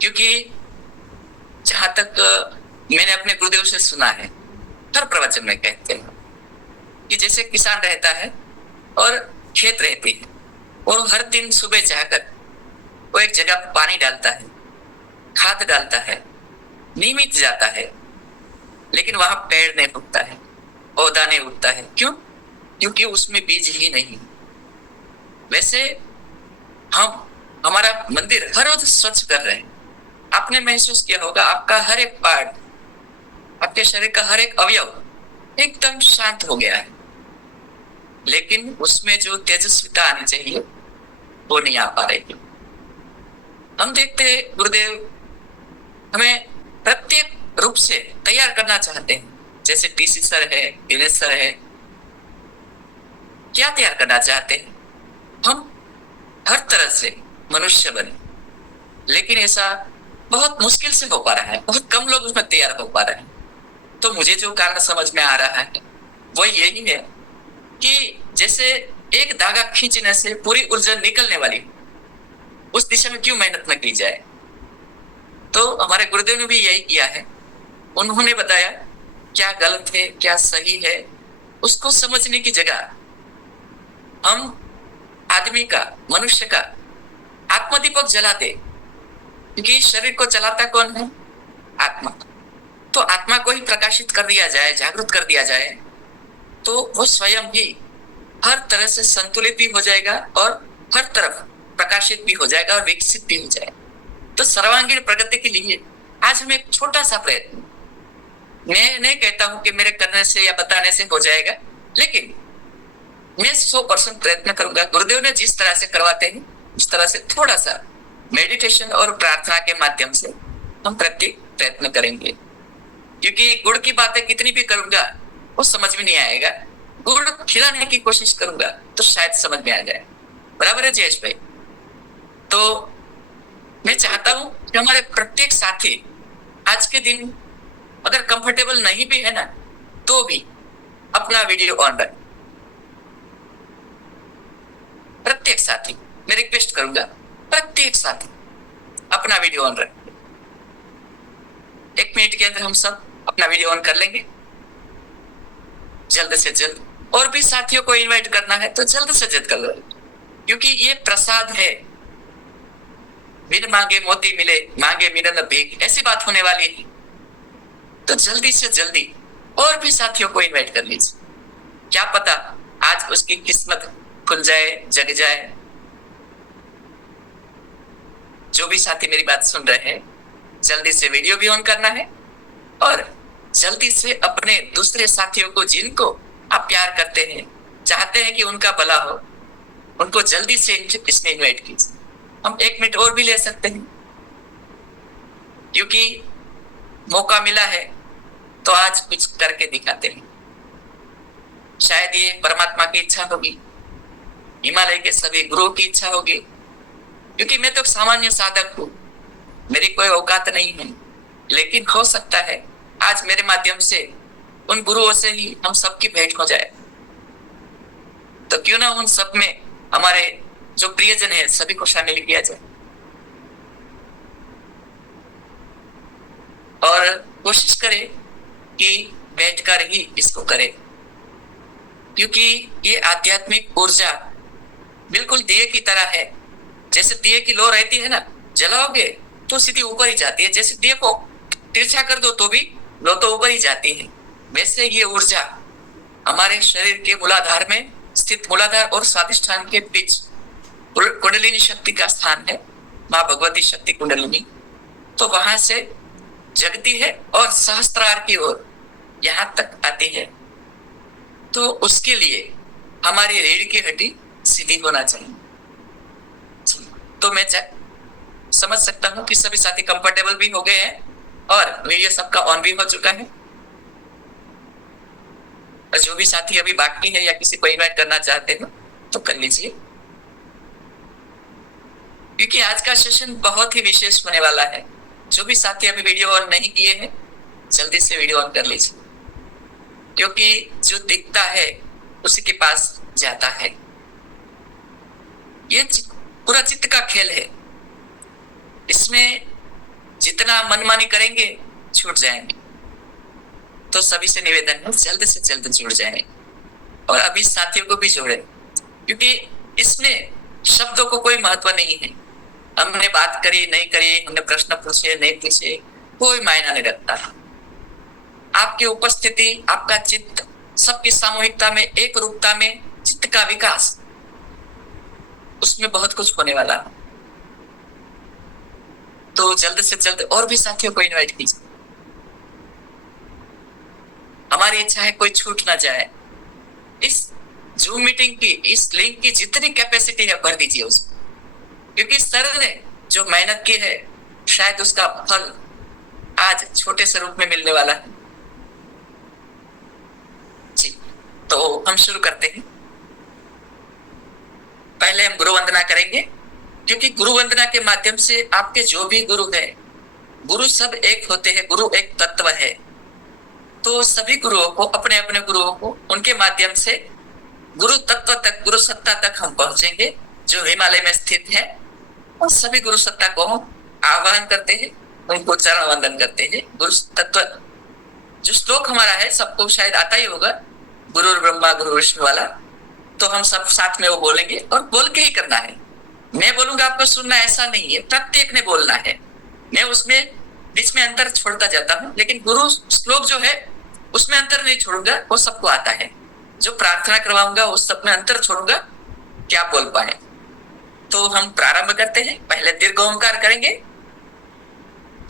क्योंकि जहां तक मैंने अपने गुरुदेव से सुना है, हर प्रवचन में कहते हैं कि जैसे किसान रहता है और खेत रहती है, और हर दिन सुबह जाकर वो एक जगह पर पानी डालता है, खाद डालता है, नियमित जाता है, लेकिन वहां पेड़ नहीं उगता है, पौधा नहीं उगता है। क्यों? क्योंकि उसमें बीज ही नहीं। वैसे हम हमारा मंदिर हर रोज स्वच्छ कर रहे हैं। आपने महसूस किया होगा, आपका हर एक पार्ट, आपके शरीर का हर एक अवयव एकदम शांत हो गया है, लेकिन उसमें जो तेजस्विता आनी चाहिए वो नहीं आ पा रही। हम देखते हैं गुरुदेव हमें प्रत्येक रूप से तैयार करना चाहते हैं, जैसे टीसी सर है, दिनेश सर है। क्या तैयार करना चाहते हैं? हम हर तरह से मनुष्य बने, लेकिन ऐसा बहुत मुश्किल से हो पा रहा है, बहुत कम लोग उसमें तैयार हो पा रहे हैं। तो मुझे जो कारण समझ में आ रहा है वो यही है कि जैसे एक धागा खींचने से पूरी ऊर्जा निकलने वाली, उस दिशा में क्यों मेहनत न की जाए। तो हमारे गुरुदेव ने भी यही किया है। उन्होंने बताया क्या गलत है, क्या सही है, उसको समझने की जगह हम आदमी का, मनुष्य का आत्मदीपक जलाते, क्योंकि शरीर को चलाता कौन है? आत्मा। तो आत्मा को ही प्रकाशित कर दिया जाए, जागृत कर दिया जाए, तो वो स्वयं ही हर तरह से संतुलित भी हो जाएगा और हर तरफ प्रकाशित भी हो जाएगा और विकसित भी हो जाएगा। तो सर्वांगीण प्रगति के लिए आज हम एक छोटा सा प्रयत्न, मैं नहीं कहता हूं कि मेरे करने से या बताने से हो जाएगा, लेकिन मैं 100% प्रयत्न करूंगा। गुरुदेव ने जिस तरह से करवाते हैं उस तरह से थोड़ा सा मेडिटेशन और प्रार्थना के माध्यम से हम प्रयत्न करेंगे। क्योंकि गुड़ की बातें कितनी भी करूंगा वो समझ में नहीं आएगा, गुड़ खिलाने की कोशिश करूंगा तो शायद समझ में आ जाए। बराबर है जयेश भाई? तो मैं चाहता हूं कि हमारे प्रत्येक साथी आज के दिन अगर कंफर्टेबल नहीं भी है ना, तो भी अपना वीडियो ऑन रखें। प्रत्येक साथी मैं रिक्वेस्ट करूंगा, प्रत्येक साथी अपना वीडियो ऑन रखें। 1 मिनट के अंदर हम सब अपना वीडियो ऑन कर लेंगे, जल्द से जल्द। और भी साथियों को इनवाइट करना है तो जल्द से जल्द कर लो, क्योंकि ये प्रसाद है। बिन मांगे मोती मिले, मांगे मिलन भीख, ऐसी बात होने वाली है। तो जल्दी से जल्दी और भी साथियों को इनवाइट कर लीजिए, क्या पता आज उसकी किस्मत खुल जाए, जग जाए। जो भी साथी मेरी बात सुन रहे हैं, जल्दी से वीडियो भी ऑन करना है और जल्दी से अपने दूसरे साथियों को, जिनको आप प्यार करते हैं, चाहते हैं कि उनका भला हो, उनको जल्दी से इसमें इनवाइट कीजिए। हम 1 मिनट और भी ले सकते हैं, क्योंकि मौका मिला है तो आज कुछ करके दिखाते हैं। शायद ये परमात्मा की इच्छा होगी, हिमालय के सभी गुरुओं की इच्छा होगी, क्योंकि मैं तो सामान्य साधक हूं, मेरी कोई औकात नहीं है, लेकिन हो सकता है आज मेरे माध्यम से उन गुरुओं से ही हम सबकी भेंट हो जाए। तो क्यों ना उन सब में हमारे जो प्रियजन है सभी को शामिल किया जाए, और कोशिश करें कि बैठकर ही इसको करें, क्योंकि ये आध्यात्मिक ऊर्जा बिल्कुल दिए की तरह है। जैसे दिए की लो रहती है ना, जलाओगे तो सीधी ऊपर ही जाती है, जैसे दिए को तिरछा कर दो तो भी लो तो ऊपर ही जाती है। वैसे ये ऊर्जा हमारे शरीर के मूलाधार में स्थित, मूलाधार और स्वादिष्ठान के बीच कुंडलिनी शक्ति का स्थान है, मां भगवती शक्ति कुंडलिनी। तो वहां से जगती है और सहस्त्रार की ओर यहां तक आती है। तो उसके लिए हमारी रीढ़ की हड्डी सीधी होना चाहिए। तो मैं समझ सकता हूं कि सभी साथी कंफर्टेबल भी हो गए हैं और वीडियो सबका ऑन भी हो चुका है। और जो भी साथी अभी बाकी है या किसी को इनवाइट करना चाहते हो तो कर लीजिए, क्योंकि आज का सेशन बहुत ही विशेष होने वाला है। जो भी साथी अभी वीडियो ऑन नहीं किए हैं, जल्दी से वीडियो ऑन कर लीजिए, क्योंकि जो दिखता है उसी के पास जाता है। ये पूरा चित्त का खेल है, इसमें इतना मनमानी करेंगे छूट जाएंगे। तो सभी से निवेदन है जल्द से जल्द जुड़ जाएं और अभी साथियों को भी जोड़े, क्योंकि इसमें शब्दों को कोई महत्व नहीं है। हमने बात करी नहीं करी, हमने प्रश्न पूछे नहीं पूछे, कोई मायना नहीं रखता। आपकी उपस्थिति, आपका चित्त, सबकी सामूहिकता में, एक रूपता में चित्त का विकास, उसमें बहुत कुछ होने वाला है। तो जल्द से जल्द और भी साथियों को इनवाइट कीजिए। हमारी इच्छा है कोई छूट ना जाए। इस जूम मीटिंग की, इस लिंक की जितनी कैपेसिटी है भर दीजिए उसको, क्योंकि सर ने जो मेहनत की है शायद उसका फल आज छोटे से रूप में मिलने वाला है जी। तो हम शुरू करते हैं। पहले हम गुरु वंदना करेंगे, क्योंकि गुरु वंदना के माध्यम से आपके जो भी गुरु है, गुरु सब एक होते हैं, गुरु एक तत्व है। तो सभी गुरुओं को, अपने अपने गुरुओं को, उनके माध्यम से गुरु तत्व तक, गुरु सत्ता तक हम पहुंचेंगे जो हिमालय में स्थित है। और सभी गुरु सत्ता को हम आह्वान करते हैं, उनको चरण वंदन करते हैं। गुरु तत्व जो श्लोक हमारा है सबको शायद आता ही होगा, गुरु ब्रह्मा गुरु विष्णु वाला। तो हम सब साथ में वो बोलेंगे और बोल के ही करना है। मैं बोलूंगा आपको सुनना ऐसा नहीं है, प्रत्येक ने बोलना है। मैं उसमें बीच में अंतर छोड़ता जाता हूं, लेकिन गुरु श्लोक जो है उसमें अंतर नहीं छोड़ूंगा, वो सबको आता है। जो प्रार्थना करवाऊंगा उस सब में अंतर छोड़ूंगा कि आप बोल पाए। तो हम प्रारंभ करते हैं। पहले दीर्घ ओंकार करेंगे,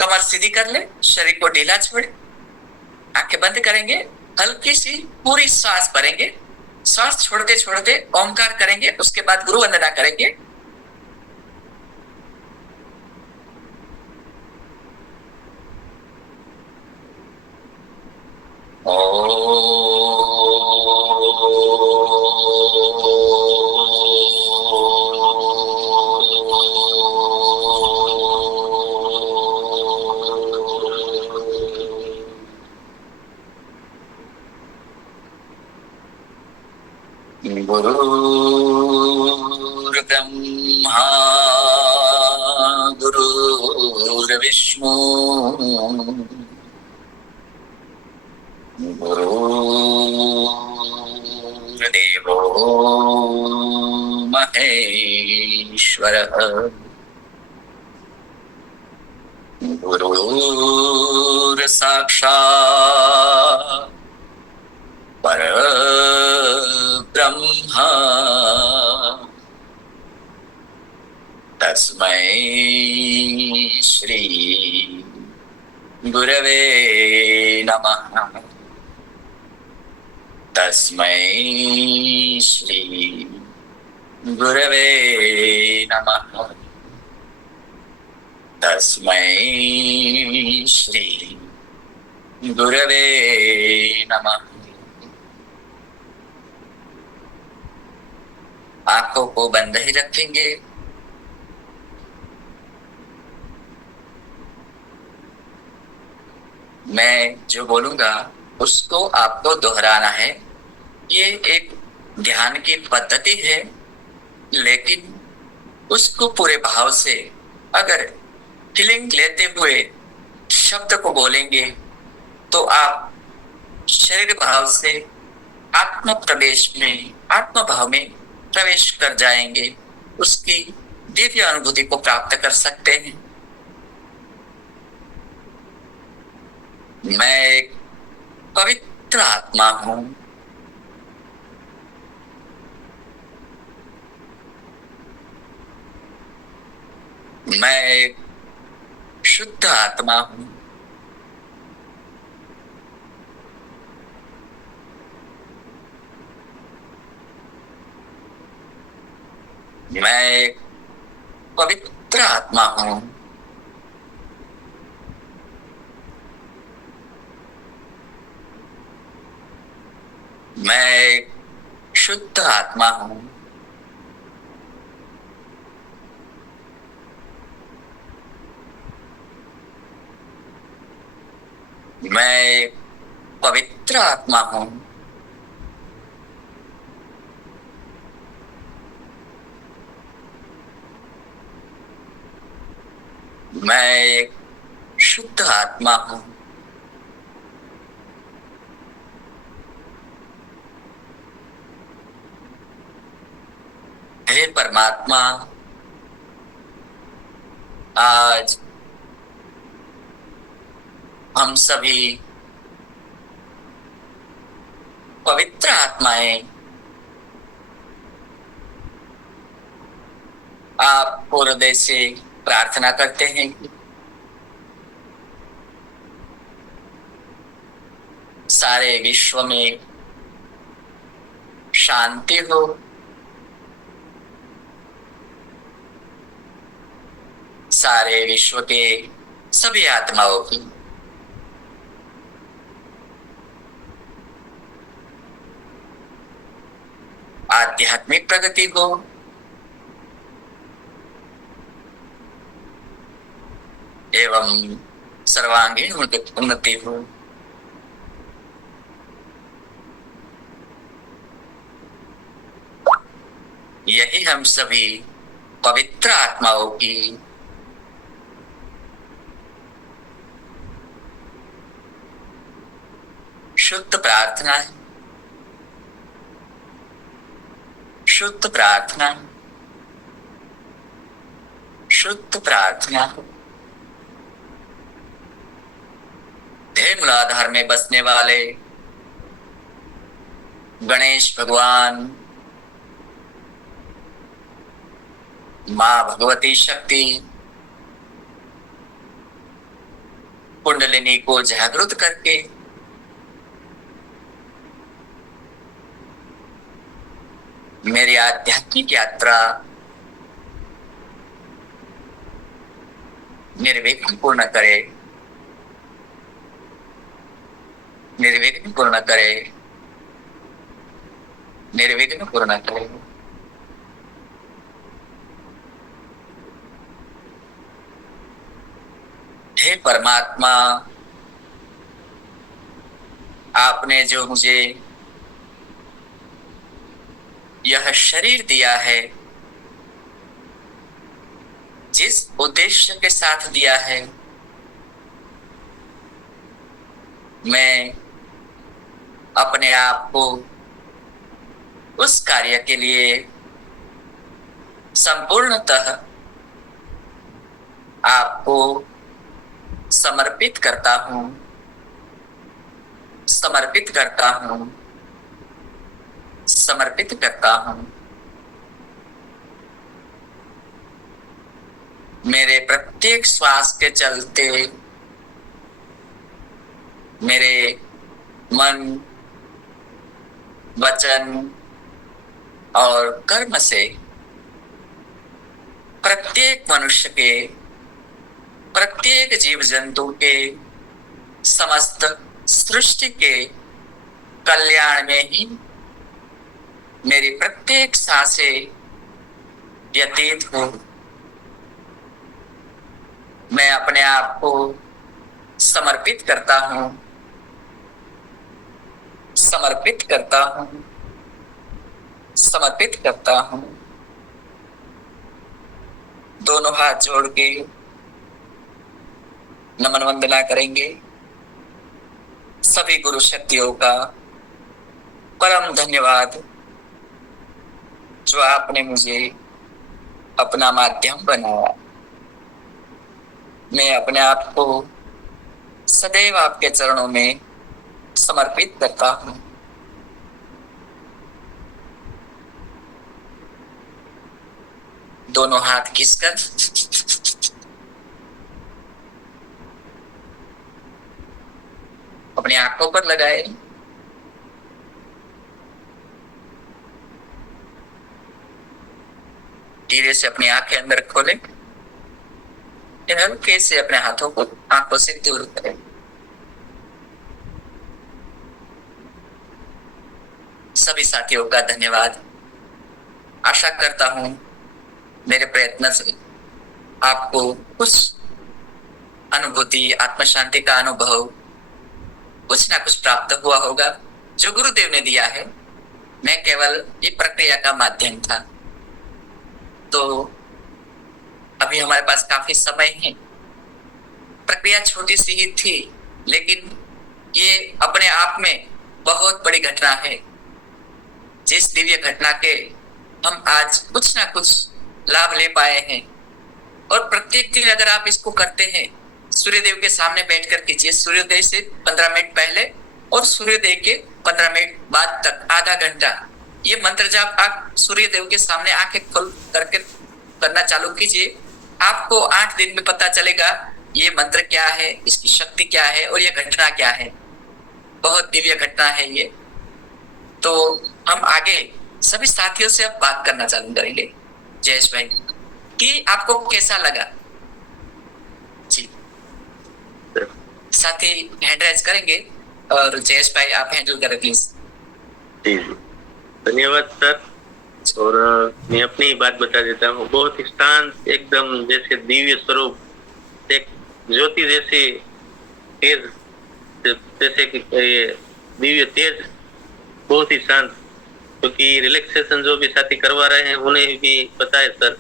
कमर सीधी कर ले, शरीर को ढीला छोड़े, आंखें बंद करेंगे, हल्की सी पूरी सांस भरेंगे, सांस छोड़ते छोड़ते ओंकार करेंगे, उसके बाद गुरु वंदना करेंगे। गुरुर्ब्रह्मा गुरुर्विष्णु गुरुर्देवो महेश्वरः गुरुर्साक्षात् परब्रह्म तस्मै श्री गुरवे नमः। तस्मै श्री गुरवे नमः। तस्मै श्री गुरवे नमः। आंखों को बंद ही रखेंगे। मैं जो बोलूंगा उसको आपको दोहराना है। ये एक ध्यान की पद्धति है, लेकिन उसको पूरे भाव से अगर फीलिंग लेते हुए शब्द को बोलेंगे तो आप शरीर भाव से आत्म प्रवेश में, आत्म भाव में प्रवेश कर जाएंगे, उसकी दिव्य अनुभूति को प्राप्त कर सकते हैं। मैं एक पवित्र आत्मा हूं। मैं एक शुद्ध आत्मा हूं। मैं एक पवित्र आत्मा हूं। मैं एक शुद्ध आत्मा हूं। मैं एक पवित्र आत्मा हूं। मैं एक शुद्ध आत्मा हूं। हे परमात्मा, आज हम सभी पवित्र आत्माएं आपको हृदय से प्रार्थना करते हैं कि सारे विश्व में शांति हो, सारे विश्व के सभी आत्माओं की आध्यात्मिक प्रगति हो, एवं सर्वांगीण उन्नति हो। यही हम सभी पवित्र आत्माओं की शुद्ध प्रार्थना है। शुद्ध प्रार्थना, शुद्ध प्रार्थना। हे मूलाधार में बसने वाले गणेश भगवान, मां भगवती शक्ति, कुंडलिनी को जागृत करके मेरी आध्यात्मिक यात्रा निर्विघ्न पूर्ण करे, निर्विघ्न पूर्ण करे, निर्विघ्न पूर्ण करे। हे परमात्मा, आपने जो मुझे यह शरीर दिया है, जिस उद्देश्य के साथ दिया है, मैं अपने आप को उस कार्य के लिए संपूर्णतः आपको समर्पित करता हूं, समर्पित करता हूं, समर्पित करता हूं। मेरे प्रत्येक श्वास के चलते मेरे मन, वचन और कर्म से प्रत्येक मनुष्य के, प्रत्येक जीव जंतु के, समस्त सृष्टि के कल्याण में ही मेरी प्रत्येक सांसें व्यतीत हो। मैं अपने आप को समर्पित करता हूं, समर्पित करता हूं, समर्पित करता हूं। दोनों हाथ जोड़ के नमन वंदना करेंगे। सभी गुरु शक्तियों का परम धन्यवाद, जो आपने मुझे अपना माध्यम बनाया। मैं अपने आप को सदैव आपके चरणों में समर्पित करता हूं। दोनों हाथ खींचकर अपनी आंखों पर लगाए। धीरे से अपनी आंखें अंदर खोले, हल्के से अपने हाथों को आंखों से दूर करें। सभी साथियों का धन्यवाद। आशा करता हूं मेरे प्रयत्न से आपको कुछ अनुभूति, आत्म शांति का अनुभव, कुछ ना कुछ प्राप्त हुआ होगा, जो गुरुदेव ने दिया है। मैं केवल ये प्रक्रिया का माध्यम था। तो अभी हमारे पास काफी समय है, प्रक्रिया छोटी सी ही थी, लेकिन ये अपने आप में बहुत बड़ी घटना है, जिस दिव्य घटना के हम आज कुछ ना कुछ लाभ ले पाए हैं। और प्रत्येक दिन अगर आप इसको करते हैं, सूर्यदेव के सामने बैठकर कीजिए, सूर्योदय से 15 मिनट पहले और सूर्योदय के 15 मिनट बाद तक आधा घंटा ये मंत्र जाप आप सूर्यदेव के सामने आंखें खोल करके करना चालू कीजिए। आपको 8 दिन में पता चलेगा ये मंत्र क्या है, इसकी शक्ति क्या है और ये घटना क्या है। बहुत दिव्य घटना है ये। तो हम आगे सभी साथियों से अब बात करना चालू करेंगे। जयेश भाई, कि आपको कैसा लगा? जी, साथी हैंड राइज करेंगे और जयेश भाई आप हैंडल करें प्लीज। जी जी, धन्यवाद सर। और मैं अपनी बात बता देता हूँ। बहुत ही शांत, एकदम जैसे दिव्य स्वरूप, एक ज्योति जैसी तेज, जैसे कि ये दिव्य तेज, बहुत ही शांत। क्योंकि रिलैक्सेशन जो भी साथी करवा रहे हैं उन्हें भी पता है सर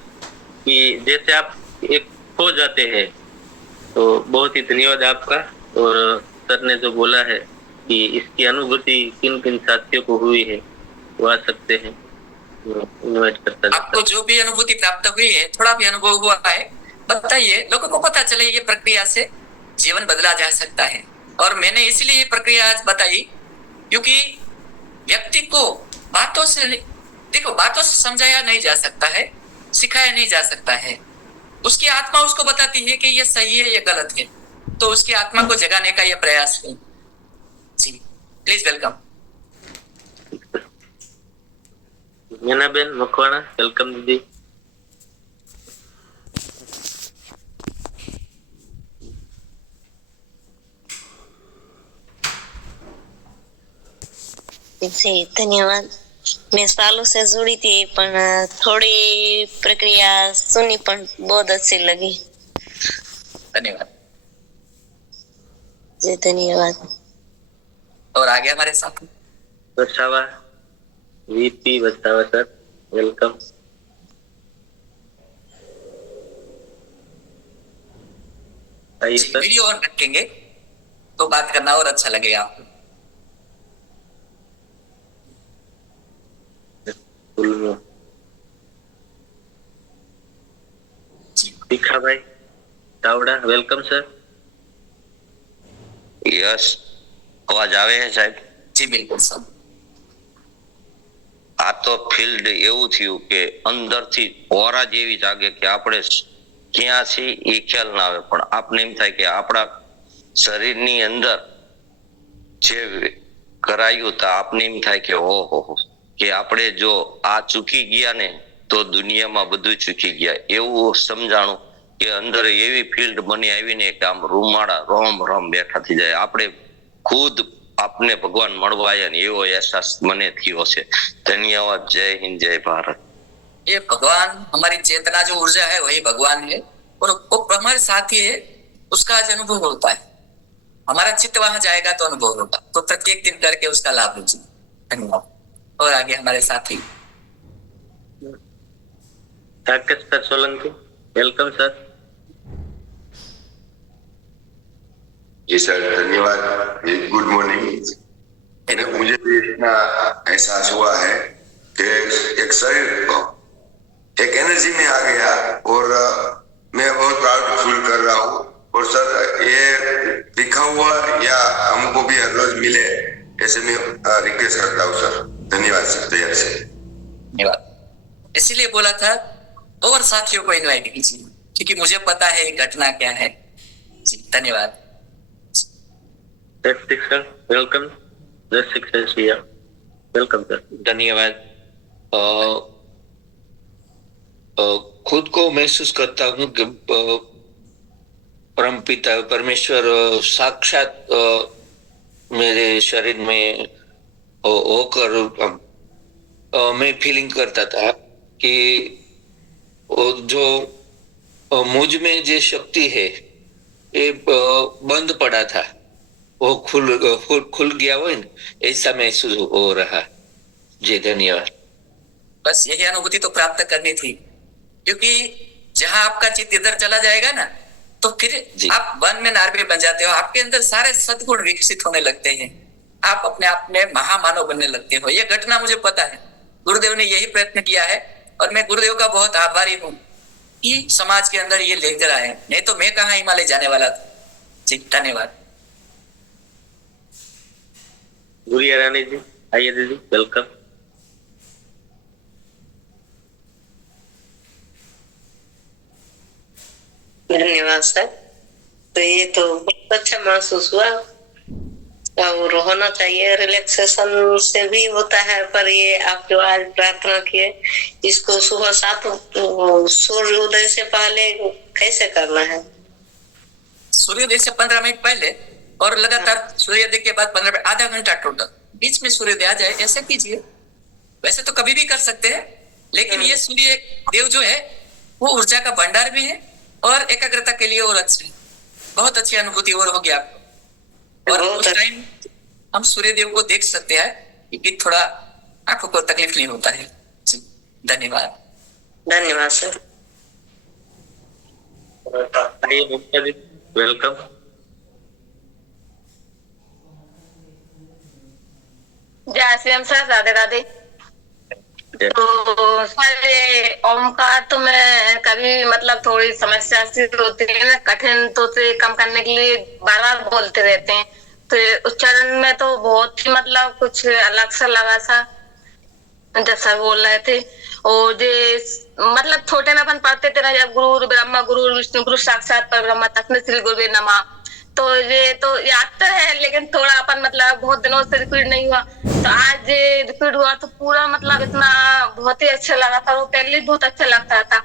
कि जैसे आप एक खो जाते हैं। तो बहुत ही धन्यवाद आपका। और सर ने जो बोला है कि इसकी अनुभूति किन किन साथियों को हुई है वो आ सकते हैं, इनवाइट करता है। आपको जो भी अनुभूति प्राप्त हुई है, थोड़ा भी अनुभव हुआ है, बताइए, लोगों को पता चले ये प्रक्रिया से जीवन बदला जा सकता है। और मैंने इसलिए ये प्रक्रिया आज बताई क्योंकि व्यक्ति को बातों से, देखो, बातों से समझाया नहीं जा सकता है, सिखाया नहीं जा सकता है। उसकी आत्मा उसको बताती है कि ये सही है, ये गलत है। तो उसकी आत्मा को जगाने का ये प्रयास है। जी, please welcome. Meenaben Makwana, welcome दीदी। जी धन्यवाद। मैं सालों से जुड़ी थी, पर थोड़ी प्रक्रिया सुनी, पर बहुत अच्छी लगी। धन्यवाद जी, धन्यवाद। और आगे हमारे साथ Vasava, VP Vasava sir, welcome. आइए सर। वीडियो ऑन रखेंगे तो बात करना और अच्छा लगेगा आपको। दिखा भाई तावड़ा, वेलकम सर। यस, અવાજ આવે છે સાહેબ? जी बिल्कुल सर। આ તો ફિલ્ડ એવું થયું કે અંદરથી ઓરા જેવી જાગે કે આપણે ક્યાં છીએ એ ખ્યાલ ના આવે, પણ આપને એમ થાય કે આપણા શરીરની અંદર જે કરાયું તો આપને એમ થાય કે ઓહો, કે આપણે જો આ ચૂકી ગયા ને તો દુનિયામાં બધું ચૂકી ગયા એવું સમજાણું કે અંદર એવી ફિલ્ડ બની આવી ને કે આમ રૂમાડા રોમ રોમ બેઠા થઈ જાય। આપણે ખુદ આપને ભગવાન મળવા આવ્યા ને એવો અહેસાસ મને થયો છે। ધન્યવાદ। જય હિન્દ, જય ભારત। ये भगवान, हमारी चेतना जो ऊर्जा है वही भगवान है, और वो हमारे साथ ही है, उसका आज अनुभव होता है। हमारा चित्त वहां जाएगा तो अनुभव होगा। तो प्रत्येक दिन करके उसका लाभ लीजिए। धन्यवाद। और आगे हमारे साथी Rakesh sir Solanki, welcome sir. जी सर, धन्यवाद। Good morning. मुझे भी इतना एहसास हुआ है कि एक शरीर एक एनर्जी में आ गया, और मैं बहुत प्राउड फील कर रहा हूँ। और सर, ये लिखा हुआ या हमको भी हर रोज मिले, ऐसे मैं रिक्वेस्ट करता हूँ सर। धन्यवाद सर, तैयार से। धन्यवाद। इसीलिए बोला था और साथियों को इनवाइट कीजिए, क्योंकि मुझे पता है ये घटना क्या है। जी धन्यवाद। Sir welcome. Welcome sir. धन्यवाद। खुद को महसूस करता हूँ कि परम पिता परमेश्वर साक्षात मेरे शरीर में होकर मैं फीलिंग करता था कि जो मुझ में जो शक्ति है ये बंद पड़ा था, वो खुल गया हो, ऐसा महसूस हो रहा। जी धन्यवाद। बस यही अनुभूति तो प्राप्त करनी थी, क्योंकि जहां आपका चित्त इधर चला जाएगा ना, तो फिर जी। आप वन में नार्वे बन जाते हो, आपके अंदर सारे सद्गुण विकसित होने लगते हैं, आप अपने आप में महामानव बनने लगते हो। यह घटना मुझे पता है, गुरुदेव ने यही प्रयत्न किया है और मैं गुरुदेव का बहुत आभारी हूँ कि समाज के अंदर ये लेकर आए, नहीं तो मैं कहाँ हिमालय जाने वाला था। जी धन्यवाद। गुड़िया रानी जी आइए दीदी, वेलकम। धन्यवाद सर। तो ये तो बहुत अच्छा महसूस हुआ और होना चाहिए, रिलैक्सेशन से भी होता है, पर ये आप जो आज प्रार्थना किए इसको सुबह 7 सूर्योदय से पहले कैसे करना है? सूर्योदय से 15 मिनट पहले और लगातार सूर्योदय के बाद 15 मिनट, आधा घंटा टोटल, बीच में सूर्योदय आ जाए ऐसे कीजिए। वैसे तो कभी भी कर सकते हैं, लेकिन ये सूर्य देव जो है वो ऊर्जा का भंडार भी है और एकाग्रता के लिए और अच्छे, बहुत अच्छी अनुभूति और होगी आपको। और उस टाइम हम सूर्य देव को देख सकते हैं कि थोड़ा आंखों को तकलीफ नहीं होता है। जी धन्यवाद। धन्यवाद सर। आइए ममता जी, वेलकम। जय श्री राम सर, राधे राधे। तो सर ये ओमकार तो मैं कभी मतलब थोड़ी समस्या सी होती है ना, कठिन तो से कम करने के लिए बार बार बोलते रहते हैं, तो उच्चारण में तो बहुत ही मतलब कुछ अलग सा लगा सा जब सर बोल रहे थे। और ये मतलब छोटे में अपन पढ़ते थे ना, जब गुरु ब्रह्मा गुरु विष्णु गुरु साक्षात परब्रह्म तस्मै श्री गुरुवे नमः, तो ये तो याद तो है, लेकिन थोड़ा अपन मतलब बहुत दिनों से रिपीट नहीं हुआ, तो आज रिपीट हुआ तो पूरा मतलब इतना बहुत ही अच्छा लगा था। वो पहले बहुत अच्छा लगता था,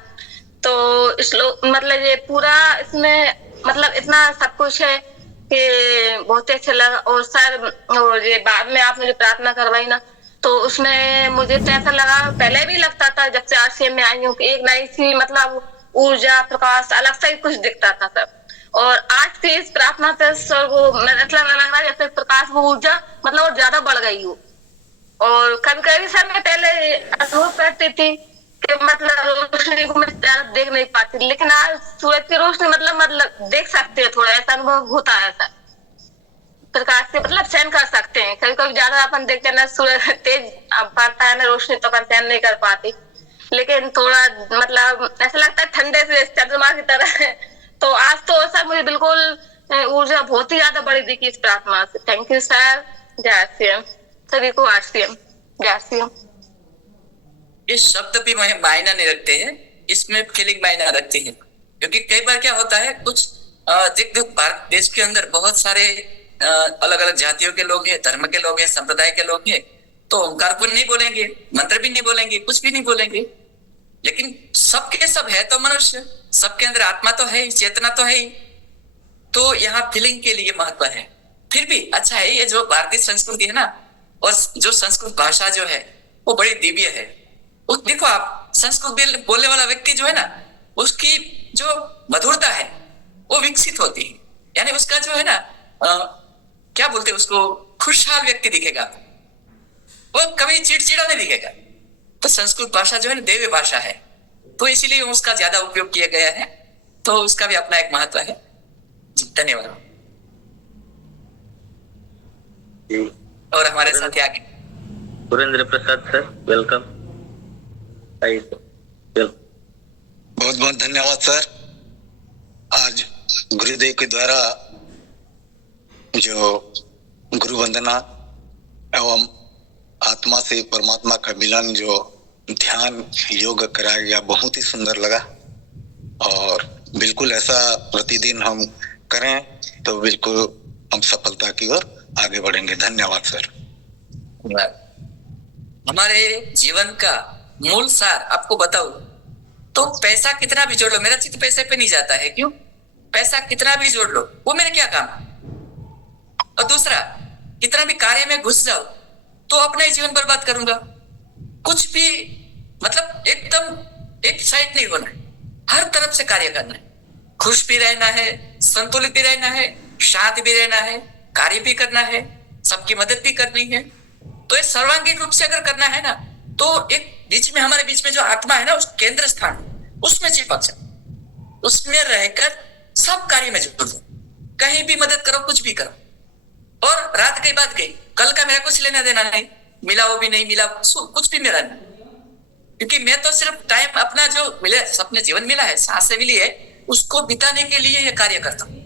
तो इस मतलब ये पूरा इसमें मतलब इतना सब कुछ है कि बहुत ही अच्छा लगा। और सर और ये बाद में आपने जो प्रार्थना करवाई ना, तो उसमें मुझे तो ऐसा लगा, पहले भी लगता था जब से RCM में आई हूँ कि एक नई सी मतलब ऊर्जा प्रकाश अलग सा ही कुछ दिखता था सर। और आज की इस प्रार्थना से सर वो मतलब लग रहा है जैसे प्रकाश वो ऊर्जा मतलब और ज्यादा बढ़ गई हो। और कभी कभी सर मैं पहले अनुभव करती थी कि मतलब रोशनी को मैं ज्यादा देख नहीं पाती, लेकिन आज सूरज की रोशनी मतलब देख सकते हैं, थोड़ा ऐसा अनुभव होता है सर, प्रकाश से मतलब सहन कर सकते हैं। कभी कभी ज्यादा अपन देखते हैं ना, सूरज तेज पड़ता है ना रोशनी, तो अपन सहन नहीं कर पाती, लेकिन थोड़ा मतलब ऐसा लगता है ठंडे से चंद्रमा की तरह। तो आज तो सर मुझे बिल्कुल ऊर्जा बहुत ही ज्यादा बढ़ी दिखी इस प्रार्थना से। Thank you sir. जय श्री राम सभी को। RCM जय श्री राम। ये शब्द भी मायना नहीं रखते हैं, इसमें फीलिंग मायना रखती है, क्योंकि कई बार क्या होता है कुछ भारत देश के अंदर बहुत सारे अलग अलग जातियों के लोग हैं, धर्म के लोग हैं, संप्रदाय के लोग हैं, तो ओंकार को नहीं बोलेंगे, मंत्र भी नहीं बोलेंगे, कुछ भी नहीं बोलेंगे, लेकिन सबके सब है तो मनुष्य, सबके अंदर आत्मा तो है ही, चेतना तो है ही, तो यहाँ फीलिंग के लिए महत्व है। फिर भी अच्छा है, ये जो भारतीय संस्कृति है ना, और जो संस्कृत भाषा जो है वो बड़ी दिव्य है। उस देखो आप संस्कृत बोलने वाला व्यक्ति जो है ना, उसकी जो मधुरता है वो विकसित होती है, यानी उसका जो है ना क्या बोलते हैं उसको, खुशहाल व्यक्ति दिखेगा, वो कभी चिड़चिड़ा नहीं दिखेगा। तो संस्कृत भाषा जो है ना देवी भाषा है, तो इसीलिए उसका ज्यादा उपयोग किया गया है, तो उसका भी अपना एक महत्व है। जी धन्यवाद। और हमारे साथ आगे सुरेंद्र प्रसाद सर, वेलकम। आइए सर। बहुत बहुत धन्यवाद सर। आज गुरुदेव के द्वारा जो गुरु वंदना एवं आत्मा से परमात्मा का मिलन जो ध्यान योग कराया गया, बहुत ही सुंदर लगा, और बिल्कुल ऐसा प्रतिदिन हम करें तो बिल्कुल हम सफलता की ओर आगे बढ़ेंगे। धन्यवाद सर। हमारे जीवन का मूल सार आपको बताऊं तो पैसा कितना भी जोड़ लो, मेरा चित्त पैसे पे नहीं जाता है। क्यों? पैसा कितना भी जोड़ लो वो मेरे क्या काम। और दूसरा, कितना भी कार्य में घुस जाओ तो अपना ही जीवन बर्बाद करूंगा। कुछ भी मतलब एकदम एक साइड नहीं होना है, हर तरफ से कार्य करना है, खुश भी रहना है, संतुलित भी रहना है, शांत भी रहना है, कार्य भी करना है, सबकी मदद भी करनी है। तो ये सर्वांगीण रूप से अगर करना है ना, तो एक बीच में हमारे बीच में जो आत्मा है ना, उस केंद्र स्थान उसमें चिपक जाए, उसमें रहकर सब कार्य में जुड़ जाओ, कहीं भी मदद करो, कुछ भी करो। और रात गई बात गई, कल का मेरा कुछ लेना देना नहीं, मिला वो भी नहीं मिला, कुछ भी मेरा नहीं, क्योंकि मैं तो सिर्फ टाइम अपना जो मिले, अपने जीवन मिला है, सांसें मिली है, उसको बिताने के लिए ये कार्य करता हूँ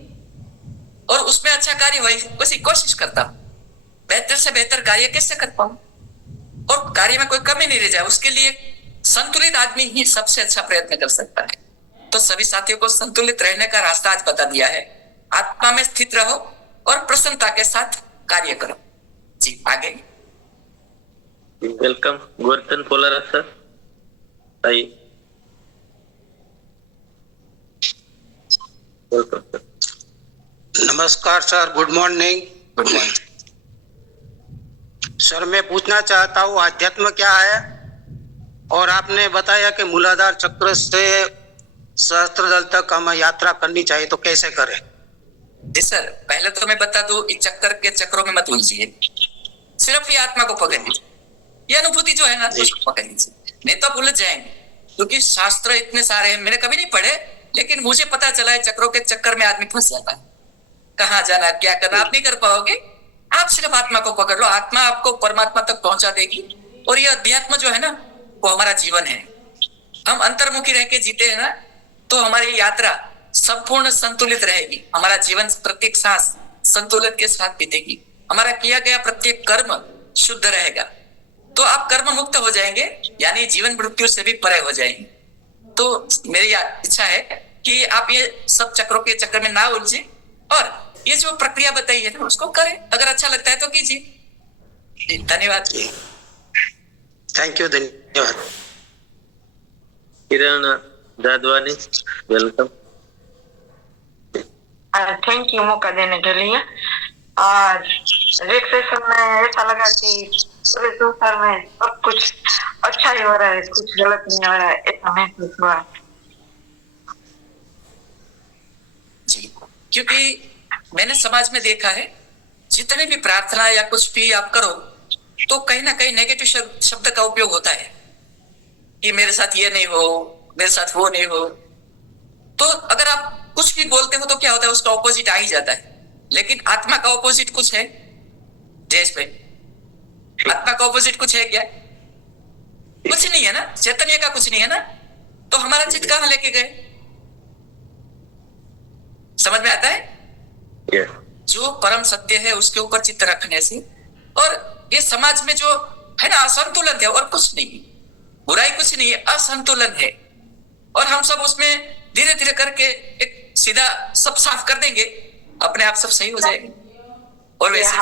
और उसमें अच्छा कार्य हो वैसी कोशिश करता हूँ। बेहतर से बेहतर कार्य कैसे कर पाऊं और कार्य में कोई कमी नहीं रह जाए, उसके लिए संतुलित आदमी ही सबसे अच्छा प्रयत्न कर सकता है। तो सभी साथियों को संतुलित रहने का रास्ता आज बता दिया है। आत्मा में स्थित रहो और प्रसन्नता के साथ कार्य करो। जी आगे। वेलकम गोवर्धन पोलारा सर, आइए। Welcome sir. नमस्कार sir, good morning. Good morning sir, मैं पूछना चाहता हूँ आध्यात्म क्या है, और आपने बताया कि मूलाधार चक्र से सहस्त्रदल तक हमें यात्रा करनी चाहिए, तो कैसे करें? जी सर, पहले तो मैं बता दूं, इस चक्कर के चक्रों में मत उलझिए, सिर्फ ये आत्मा को पकड़ लीजिए, ये अनुभूति जो है ना उसको पकड़ लीजिए, नहीं तो आप उलझ जाएंगे। क्योंकि शास्त्र इतने सारे हैं, मैंने कभी नहीं पढ़े, लेकिन मुझे पता चला है चक्रों के चक्कर में आदमी फंस जाता है। कहाँ जाना, क्या करना आप नहीं कर पाओगे। आप सिर्फ आत्मा को पकड़ लो, आत्मा आपको परमात्मा तक पहुंचा देगी। और ये अध्यात्म जो है ना, वो हमारा जीवन है। हम अंतर्मुखी रह के जीते हैं ना, तो हमारी यात्रा संपूर्ण संतुलित रहेगी, हमारा जीवन प्रत्येक सांस संतुलित के साथ बीतेगी, हमारा किया गया प्रत्येक कर्म शुद्ध रहेगा, तो आप कर्म मुक्त हो जाएंगे, यानी जीवन मृत्यु से भी परे हो जाएंगे। तो मेरी इच्छा है कि आप ये सब चक्रों के चक्कर में ना उलझे और ये जो प्रक्रिया बताई है ना उसको करें, अगर अच्छा लगता है तो कीजिए। धन्यवाद। थैंक यू, धन्यवाद। किरण जादवानी, वेलकम। थैंक यू मौका देने के लिए। आज रिलैक्सेशन में ऐसा लगा कि पूरे संसार में सब कुछ अच्छा ही हो रहा है, कुछ गलत नहीं हो रहा है, ऐसा महसूस हुआ। जी, क्योंकि मैंने समाज में देखा है, जितने भी प्रार्थना या कुछ भी आप करो तो कहीं ना कहीं नेगेटिव शब्द का उपयोग होता है कि मेरे साथ ये नहीं हो, मेरे साथ वो नहीं हो। तो अगर आप कुछ भी बोलते हो तो क्या होता है, उसका ऑपोजिट आ ही जाता है। लेकिन आत्मा का ऑपोजिट कुछ है देश में, आत्मा का ऑपोजिट कुछ है क्या? कुछ नहीं है ना, चैतन्य का कुछ नहीं है ना, तो हमारा चित्त कहां लेके गए? समझ में आता है? जो परम सत्य है उसके ऊपर चित्त रखने से, और ये समाज में जो है ना असंतुलन है और कुछ नहीं, बुराई कुछ नहीं है, असंतुलन है, और हम सब उसमें धीरे धीरे करके एक सीधा सब साफ कर देंगे, अपने आप सब सही हो जाएगा। और वैसे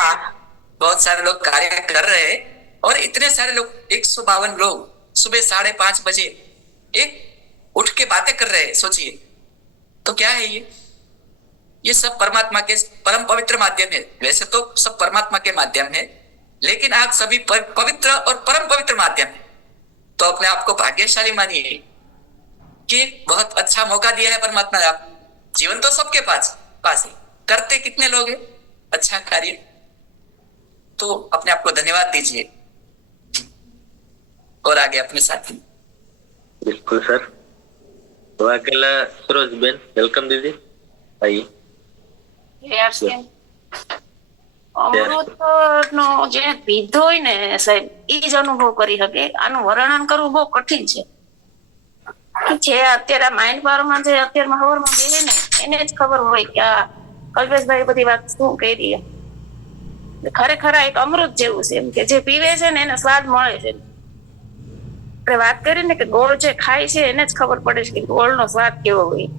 बहुत सारे लोग कार्य कर रहे हैं, और इतने सारे लोग 152 लोग सुबह 5:30 बजे एक उठ के बातें कर रहे हैं, सोचिए तो क्या है ये सब परमात्मा के परम पवित्र माध्यम है। वैसे तो सब परमात्मा के माध्यम है, लेकिन आप सभी पवित्र और परम पवित्र माध्यम है, तो अपने आप को भाग्यशाली मानिए कि बहुत अच्छा मौका दिया है परमात्मा ने। आप जीवन तो सबके पास है, करते कितने लोग हैं अच्छा कार्य, तो अपने आप को धन्यवाद दीजिए और आगे अपने साथी। बिल्कुल सर। तो अकेला सरोज बेन, वेलकम दीदी, आइए। અમૃતનો જે પીધો હોય ને સાહેબ, એ જ અનુભવ કરી શકે. આનું વર્ણન કરવું બહુ કઠિન છે. જે અત્યારે માઇન્ડ પાવરમાં જે અત્યારમાં હવારમાં બેસે ને એને જ ખબર હોય કે આ કલ્પેશભાઈ બધી વાત શું કરી. ખરેખર એક અમૃત જેવું છે, એમ કે જે પીવે છે ને એને સ્વાદ મળે છે. આપણે વાત કરી ને કે ગોળ જે ખાય છે એને જ ખબર પડે છે કે ગોળનો સ્વાદ કેવો હોય.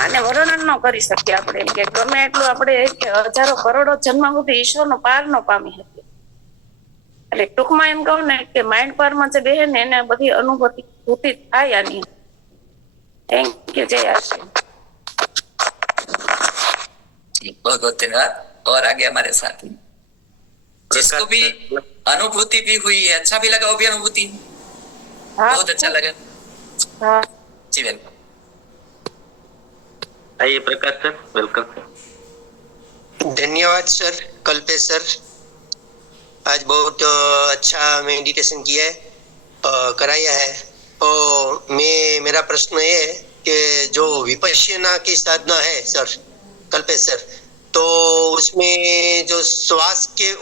આને વર્ણન ન કરી શકીએ આપણે, કે ગમે એટલું આપણે હજારો કરોડો જન્મ સુધી ઈશ્વરનો પાર ન પામી શકીએ. એટલે ટૂંકમાં એમ કહું ને કે માઇન્ડ પારમાં જે બેહે ને એને બધી અનુભૂતિ થાય આની. થેન્ક યુ, જય આશી। बहुत बहुत धन्यवाद। और आगे हमारे साथी जिसको भी अनुभूति भी हुई है, अच्छा भी लगा, वो भी अनुभूति बहुत अच्छा लगा। जी वेलकम। आइए प्रकाश सर, वेलकम सर। धन्यवाद सर, कल्पेश सर, आज बहुत अच्छा मेडिटेशन किया है, कराया है। और मेरा प्रश्न ये है कि जो विपश्यना की साधना है सर, कल्पेश सर, तो उसमें जो श्वास के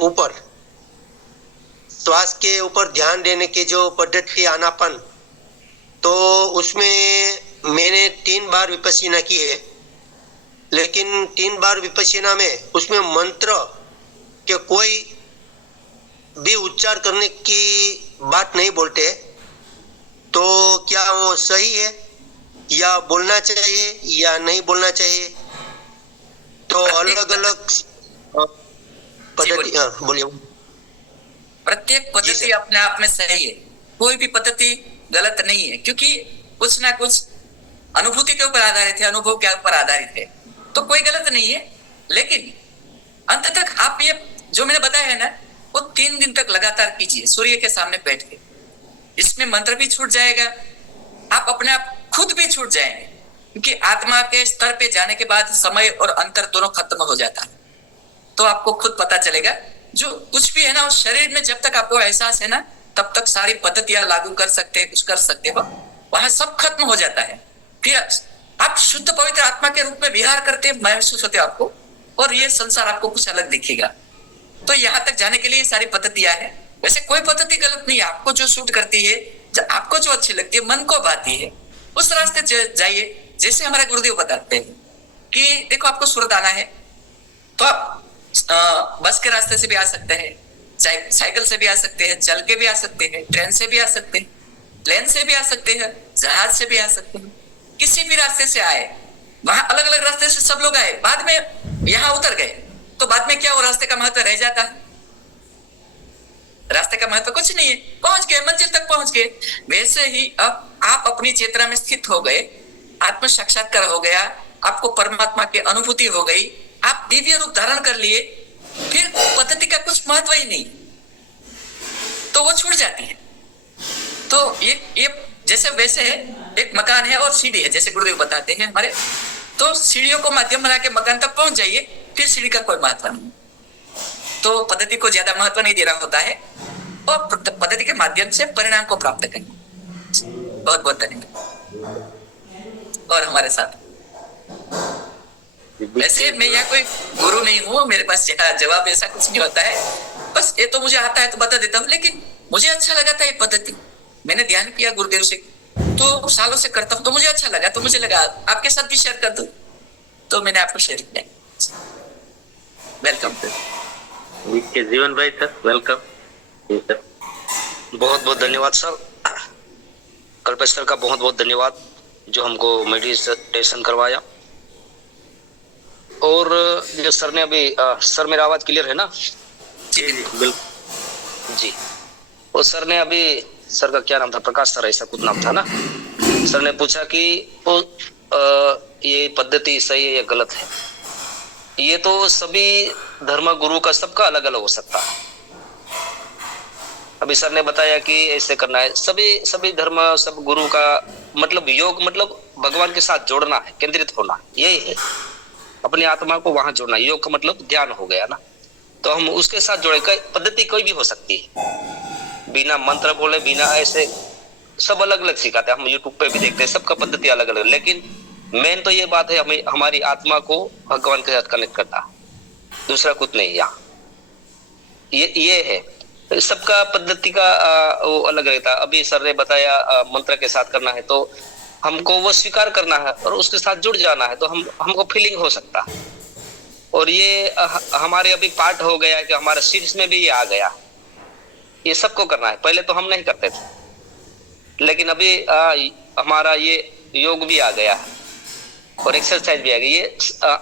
ऊपर ध्यान देने की जो पद्धति आनापान, तो उसमें मैंने 3 बार विपश्यना की है, लेकिन 3 बार विपश्यना में उसमें मंत्र के कोई भी उच्चार करने की बात नहीं बोलते, तो क्या वो सही है या बोलना चाहिए या नहीं बोलना चाहिए? तो अलग अलग पद्धति, हाँ बोलिए। प्रत्येक पद्धति अपने आप में सही है, कोई भी पद्धति गलत नहीं है, क्योंकि कुछ ना कुछ अनुभूति के ऊपर आधारित है, अनुभव के ऊपर आधारित है, तो कोई गलत नहीं है। लेकिन अंत तक आप ये जो मैंने बताया है ना, वो 3 दिन तक लगातार कीजिए सूर्य के सामने बैठ के। इसमें मंत्र भी छूट जाएगा, आप अपने आप खुद भी छूट जाएंगे, क्योंकि आत्मा के स्तर पे जाने के बाद समय और अंतर दोनों खत्म हो जाता है। तो आपको खुद पता चलेगा जो कुछ भी है ना, उस शरीर में जब तक आपको एहसास है ना, तब तक सारी पद्धतियां लागू कर सकते हैं, कुछ कर सकते हो, वहां सब खत्म हो जाता है। फिर आप शुद्ध पवित्र आत्मा के रूप में विहार करते महसूस होते आपको, और ये संसार आपको कुछ अलग दिखेगा। तो यहाँ तक जाने के लिए सारी पद्धतियां हैं। वैसे कोई पद्धति गलत नहीं है, आपको जो सूट करती है, आपको जो अच्छी लगती है, मन को भाती है, उस रास्ते जाइए। जैसे हमारे गुरुदेव बताते हैं कि देखो आपको सूरत आना है, तो आप बस के रास्ते से भी आ सकते हैं, साइकिल से भी आ सकते हैं, चल के भी आ सकते हैं, ट्रेन से भी आ सकते हैं, प्लेन से भी आ सकते हैं, जहाज से भी आ सकते हैं, किसी भी रास्ते से आए। वहां अलग अलग रास्ते से सब लोग आए, बाद में यहाँ उतर गए, तो बाद में क्या वो रास्ते का महत्व रह जाता है? रास्ते का महत्व कुछ नहीं है, पहुंच गए, मंजिल तक पहुंच गए। वैसे ही अब आप अपनी चेतना में स्थित हो गए, आत्म साक्षात्कार हो गया, आपको परमात्मा की अनुभूति हो गई, आप दिव्य रूप धारण कर लिए, फिर पद्धति का कुछ महत्व ही नहीं, तो वो छूट जाती है। तो ये जैसे वैसे है, एक मकान है और सीढ़ी है, जैसे गुरुदेव बताते हैं हमारे, तो सीढ़ियों को माध्यम बना के मकान तक पहुंच जाइए, फिर सीढ़ी का कोई महत्व नहीं। तो पद्धति को ज्यादा महत्व नहीं दे रहा होता है, और पद्धति के माध्यम से परिणाम को प्राप्त करें। बहुत बहुत धन्यवाद। और हमारे साथ वैसे मैं यहाँ कोई गुरु नहीं हूँ, मेरे पास जवाब ऐसा कुछ नहीं होता है, बस ये तो मुझे आता है तो बता देता हूँ। लेकिन मुझे अच्छा लगा था ये पद्धति, मैंने ध्यान किया गुरुदेव से, तो सालों से करता हूँ, तो मुझे अच्छा लगा, तो मुझे लगा आपके साथ भी शेयर कर दूं, तो मैंने आपको शेयर किया। वेलकम के जीवन भाई सर, वेलकम सर। बहुत बहुत धन्यवाद सर, कल्पेश सर का बहुत बहुत धन्यवाद जो हमको मेडिटेशन करवाया। और जो सर ने अभी सर मेरा आवाज क्लियर है ना? जी बिल्कुल जी। और सर ने अभी, सर का क्या नाम था, प्रकाश सर ऐसा कुछ नाम था ना, सर ने पूछा कि वो ये पद्धति सही है या गलत है। ये तो सभी धर्म गुरु का सबका अलग अलग हो सकता है। अभी सर ने बताया कि ऐसे करना है, सभी धर्म सब गुरु का मतलब योग मतलब भगवान के साथ जोड़ना है, केंद्रित होना, यही है, अपनी आत्मा को वहां जोड़ना। योग का मतलब ध्यान हो गया ना, तो हम उसके साथ जोड़े। पद्धति कोई भी हो सकती है, बिना मंत्र बोले, बिना ऐसे, सब अलग अलग सिखाते हैं। हम यूट्यूब पे भी देखते हैं, सबका पद्धति अलग अलग, लेकिन मेन तो ये बात है हमें हमारी आत्मा को भगवान के साथ कनेक्ट करना, दूसरा कुछ नहीं। यहाँ ये है, सबका पद्धति का वो अलग रहता है। अभी सर ने बताया मंत्र के साथ करना है, तो हमको वो स्वीकार करना है और उसके साथ जुड़ जाना है, तो हमको फीलिंग हो सकता है। और ये हमारे अभी पार्ट हो गया कि हमारे शीर्ष में भी ये आ गया, ये सबको करना है। पहले तो हम नहीं करते थे, लेकिन अभी हमारा ये योग भी आ गया है और एक्सरसाइज भी आ गई, ये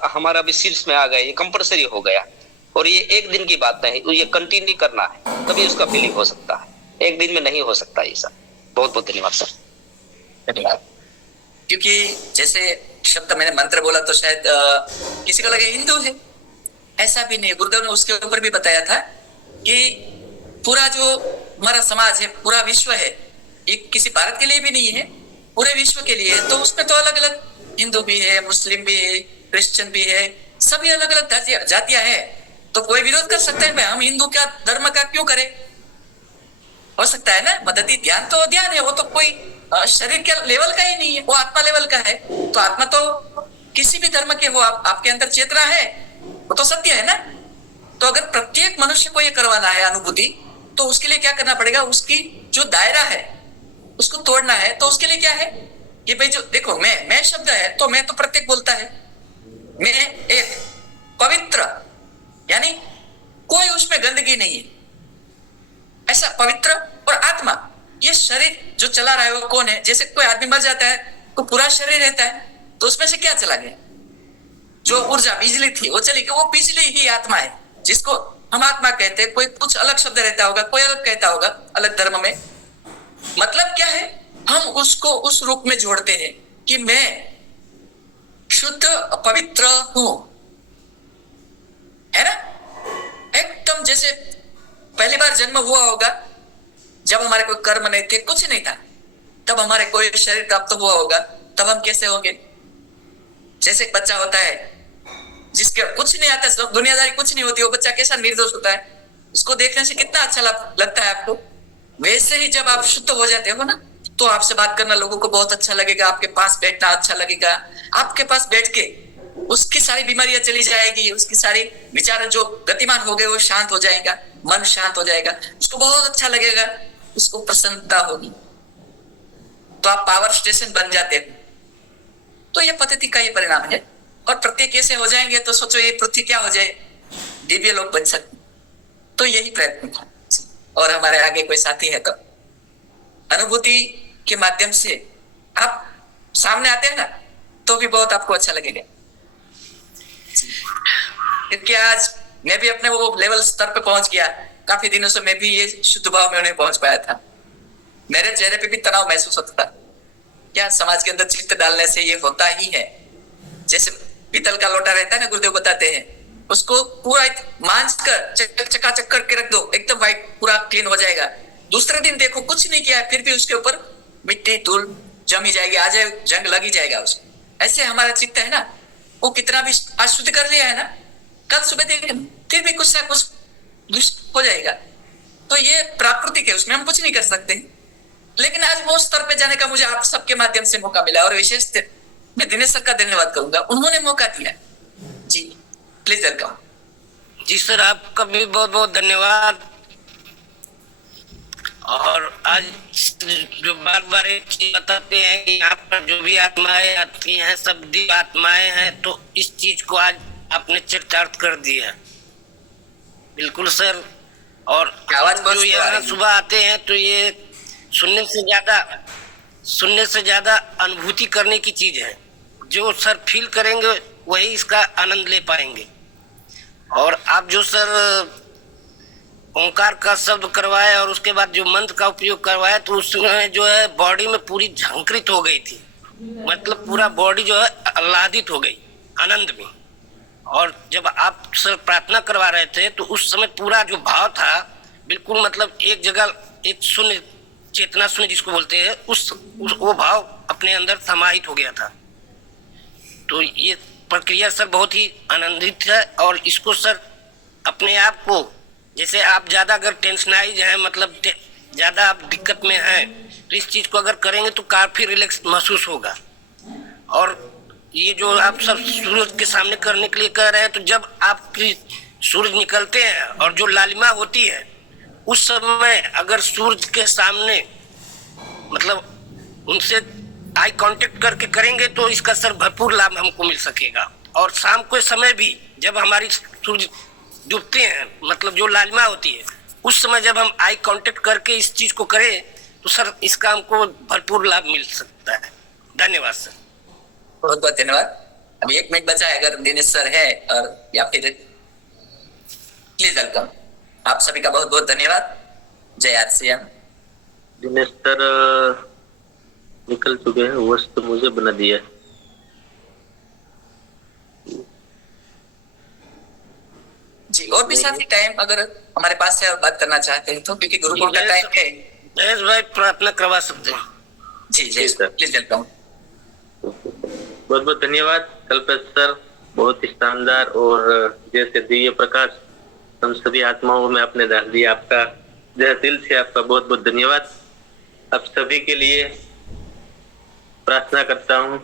हमारा अभी शीर्ष में आ गया, ये कंपल्सरी हो गया। और ये एक दिन की बात नहीं, ये कंटिन्यू करना है, तभी उसका फीलिंग हो सकता है, एक दिन में नहीं हो सकता ये सर। बहुत बहुत धन्यवाद सर। धन्यवाद। क्योंकि जैसे शब्द मैंने मंत्र बोला तो शायद किसी को लगे हिंदू है, ऐसा भी नहीं। गुरुदेव ने उसके ऊपर भी बताया था कि पूरा जो हमारा समाज है, पूरा विश्व है, ये किसी भारत के लिए भी नहीं है, पूरे विश्व के लिए है। तो उसमें तो अलग अलग हिंदू भी है, मुस्लिम भी है, क्रिश्चियन भी है, सभी अलग अलग जातियां है। तो कोई विरोध कर सकता है भाई हम हिंदू का धर्म का क्यों करें? हो सकता है ना, मदती ध्यान तो ध्यान है, वो तो कोई शरीर के लेवल का ही नहीं है, वो आत्मा लेवल का है। तो आत्मा तो किसी भी धर्म के हो, आपके अंदर चेतना है, वो तो सत्य है ना। तो अगर प्रत्येक मनुष्य को ये करवाना है अनुभूति, तो उसके लिए क्या करना पड़ेगा, उसकी जो दायरा है उसको तोड़ना है। तो उसके लिए क्या है कि भाई जो देखो, मैं शब्द है तो मैं तो प्रत्येक बोलता है, मैं एक पवित्र, यानी कोई उसमें गंदगी नहीं है, ऐसा पवित्र। और आत्मा, ये शरीर जो चला रहा है वो कौन है? जैसे कोई आदमी मर जाता है तो पूरा शरीर रहता है, तो उसमें से क्या चला गया? जो ऊर्जा बिजली थी वो चली गई, वो बिजली ही आत्मा है, जिसको हम आत्मा कहते हैं। कोई कुछ अलग शब्द रहता होगा, कोई अलग कहता होगा, अलग धर्म में। मतलब क्या है, हम उसको उस रूप में जोड़ते हैं कि मैं शुद्ध पवित्र हूं, है ना। एकदम जैसे पहली बार जन्म हुआ होगा, जब हमारे कोई कर्म नहीं थे, कुछ नहीं था, तब हमारे कोई शरीर प्राप्त हुआ होगा, तब हम कैसे होंगे? जैसे एक बच्चा होता है जिसके कुछ नहीं आता, सब दुनियादारी कुछ नहीं होती, वो बच्चा कैसा निर्दोष होता है, उसको देखने से कितना अच्छा लगता है आपको। वैसे ही जब आप शुद्ध हो जाते हो ना, तो आपसे बात करना लोगों को बहुत अच्छा लगेगा, आपके पास बैठना अच्छा लगेगा। आपके पास बैठ के उसकी सारी बीमारियां चली जाएगी, उसकी सारी विचार जो गतिमान हो गए वो शांत हो जाएगा, मन शांत हो जाएगा, उसको बहुत अच्छा लगेगा, उसको प्रसन्नता होगी, तो आप पावर स्टेशन बन जाते हो। तो ये पद्धति का ये परिणाम है। और प्रत्येक ऐसे हो जाएंगे तो सोचो ये पृथ्वी क्या हो जाए, दिव्य लोग बन सकते। तो यही प्रयत्न था। और हमारे आगे कोई साथी है तो अनुभूति के माध्यम से आप सामने आते हैं ना, तो भी बहुत आपको अच्छा लगेगा। क्योंकि आज मैं भी अपने वो लेवल स्तर पे पहुंच गया, काफी दिनों से मैं भी ये शुद्ध भाव में नहीं पहुंच पाया था। मेरे चेहरे पे भी तनाव महसूस होता था, क्या समाज के अंदर चित्त डालने से ये होता ही है। जैसे पीतल का लोटा रहता है ना, गुरुदेव बताते हैं, उसको पूरा मांझ कर चकाचक करके रख दो, एकदम व्हाइट पूरा क्लीन हो जाएगा। दूसरे दिन देखो कुछ नहीं किया, फिर भी उसके ऊपर मिट्टी धूल जमी जाएगी, आ जाए जंग लगी जाएगा उसको। ऐसे हमारा चित्त है ना, वो कितना भी आज शुद्ध कर लिया है ना, कल सुबह देखें फिर भी कुछ ना कुछ दुष्ट हो जाएगा। तो ये प्राकृतिक है, उसमें हम कुछ नहीं कर सकते। लेकिन आज वो स्तर पे जाने का मुझे आप सबके माध्यम से मौका मिला, और विशेष मैं दिनेश सर का धन्यवाद करूंगा, उन्होंने मौका दिया। जी प्लीज वेलकम। जी सर, आपका भी बहुत बहुत धन्यवाद। और आज जो बार बार एक चीज बताते हैं कि यहाँ पर जो भी आत्माएं आती हैं सब दिव्य आत्माएं हैं, तो इस चीज को आज आपने चरितार्थ कर दिया। बिल्कुल सर। और जो यहाँ सुबह आते हैं तो ये सुनने से ज्यादा अनुभूति करने की चीज है। जो सर फील करेंगे वही इसका आनंद ले पाएंगे। और आप जो सर ओंकार का शब्द करवाए और उसके बाद जो मंत्र का उपयोग करवाए, तो उसमें जो है बॉडी में पूरी झंकृत हो गई थी, मतलब पूरा बॉडी जो है आह्लादित हो गई आनंद में। और जब आप सर प्रार्थना करवा रहे थे तो उस समय पूरा जो भाव था बिल्कुल, मतलब एक जगह एक शून्य चेतना शून्य जिसको बोलते हैं, वो भाव अपने अंदर समाहित हो गया था। तो ये प्रक्रिया सर बहुत ही आनंदित है। और इसको सर अपने आप को, जैसे आप ज्यादा अगर टेंशनाइज हैं, मतलब ज्यादा आप दिक्कत में हैं, तो इस चीज को अगर करेंगे तो काफी रिलैक्स महसूस होगा। और ये जो आप सब सूरज के सामने करने के लिए कह रहे हैं, तो जब आप सूरज निकलते हैं और जो लालिमा होती है, उस समय अगर सूरज के सामने मतलब उनसे आई कांटेक्ट करके करेंगे तो इसका सर भरपूर लाभ हमको मिल सकेगा। और शाम के समय भी जब हमारी सूरज डूबते हैं, मतलब जो लालिमा होती है, उस समय जब हम आई कांटेक्ट करके इस चीज को करें तो सर इसका हमको भरपूर लाभ मिल सकता है। धन्यवाद सर। बहुत बहुत धन्यवाद। अभी 1 मिनट बचा है, अगर दिनेश सर है और या फिर प्लीज वेलकम। आप सभी का बहुत बहुत धन्यवाद। जय आरसीएम। दिनेश सर निकल चुके हैं, वस्त मुझे बना दिया। जी, और भी साथी टाइम अगर हमारे पास है और बात करना चाहते हैं तो, क्योंकि गुरुकुल का टाइम है। जयेश भाई प्रार्थना करवा सकते हैं। जी जी सर, प्लीज वेलकम। बहुत बहुत धन्यवाद कल्पेश सर, बहुत ही शानदार। और जैसे दिव्य प्रकाश हम सभी आत्माओं में आपने डाल दिया, आपका दिल से आपका बहुत बहुत धन्यवाद। आप सभी के लिए प्रार्थना करता हूँ।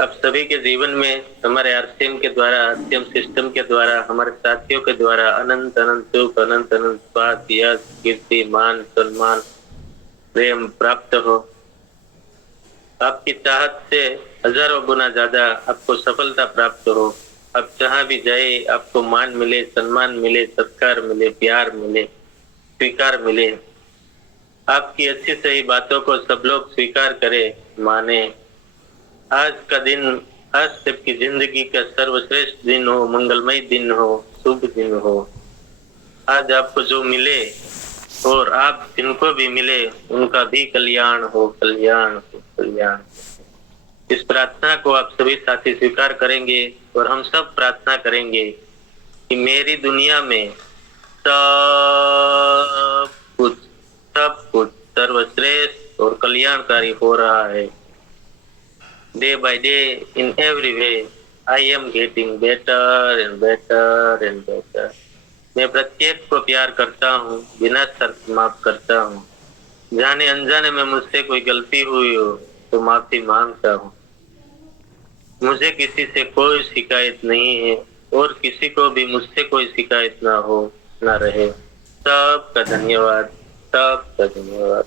आप सभी के जीवन में हमारे आरसीएम के द्वारा, आरसीएम सिस्टम के द्वारा, हमारे साथियों के द्वारा अनंत अनंत सुख, अनंत अनंत स्वास्थ्य, यश, कीर्ति, मान, सम्मान, प्रेम प्राप्त हो। आपकी चाहत से हजारों गुना ज्यादा आपको सफलता प्राप्त हो। आप जहाँ भी जाए आपको मान मिले, सम्मान मिले, सत्कार मिले, प्यार मिले, स्वीकार मिले। आपकी अच्छी सही बातों को सब लोग स्वीकार करे, माने। आज का दिन, आज सबकी जिंदगी का सर्वश्रेष्ठ दिन हो, मंगलमय दिन हो, शुभ दिन हो। आज आपको जो मिले और आप जिनको भी मिले उनका भी कल्याण हो, कल्याण हो, कल्याण। इस प्रार्थना को आप सभी साथी स्वीकार करेंगे और हम सब प्रार्थना करेंगे कि मेरी दुनिया में सब कुछ सर्वश्रेष्ठ और कल्याणकारी हो रहा है। Day by day in every way I am getting better and better and better. मैं प्रत्येक को प्यार करता हूँ, बिना शर्त माफ करता हूँ। जाने अनजाने में मुझसे कोई गलती हुई हो तो माफी मांगता हूँ। मुझे किसी से कोई शिकायत नहीं है और किसी को भी मुझसे कोई शिकायत ना हो, ना रहे। सबका धन्यवाद, सबका धन्यवाद।